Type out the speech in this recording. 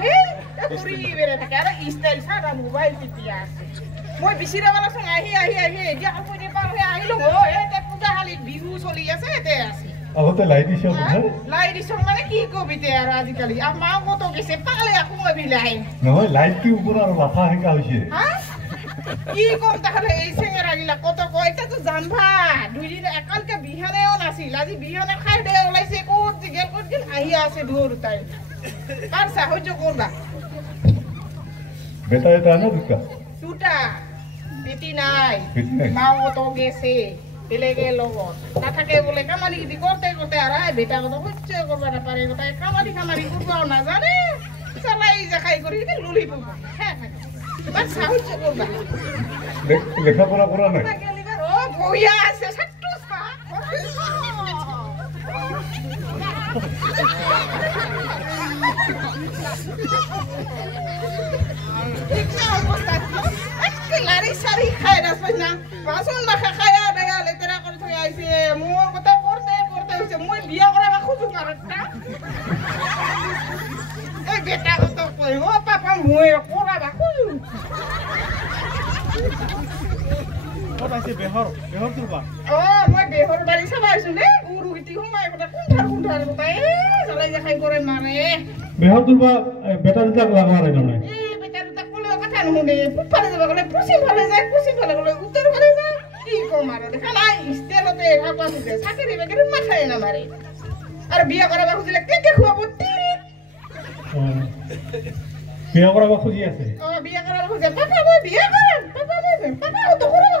হে ঘুৰি বেড়ে থাকে আৰ স্টাইল সাৰা মোবাইল টিপিয়া আছে মই বিচিৰা বালাচোন আহি এতিয়া কাপোৰ পাৰ হৈ আহিলো এতে পূজা শালীত বিহু চলি আছে এতে আছে আগতে লাই দিছ লাই দিছ মানে কি কবিতে আৰু আজিকালি আৰু মা কত গেছে পালে আকৌ মই বিলাই নহয় লাইট কি ওপৰ আৰু লাফা হেকা হৈছে কি কম তাহলে এই চেঙেৰা গিলা কত কয় এটা তো জানভা দুইদিন একালকে বিহানেও নাছিল আজি বিহানে খাই দে ওলাইছে ক'ত গেল আহি আছে দূৰ তাই আর সাহায্য করবা বেটা এটা না দুটা বেটি নাই মাও তো গেছে পেলেগে লগত না থাকে বলে কামারি গিটি করতে আর বেটা কত হচ্ছে করবা না পারে গোটাই কামারি করবাও না জানে চালাই জাখাই করি লুলি পড়ব হ্যাঁ বাস সাহায্য করবা লেখাপড়া করা নাই ও বইয়া আছে ছাত্র লারি সারি খায় না না বাসন মাখা খায়া দেয়া লেতেরা করে থই আইছে মোর কথা করতে হইছে মই বিয়া করা বা খুঁজু কারটা এই বেটা কত কই ও পাপা মই করা বা খুঁজু আছে বেহর তুলবা মই বেহর বাড়ি সবাইছো নে গুরু গিটি হুমাই কথা কোনঠার কথা চলাই দেখাই করে মারে বেহর তুলবা বেটা দুটা লাগবা রে নয় কথা নুনে পুপারে যাব গলে পশ্চিম ভালে যায় গলে উত্তর ভালে যায় কি কমারে দেখা নাই স্টেলতে ভাবা সুদে চাকরি বেকরি মাথায় না মারে আর বিয়া করাবা খুঁজলে কে খুয়াবো বিয়া করাবা খুঁজি আছে বিয়া করাবা খুঁজে পাপা মই বিয়া করাম পাপা তো করব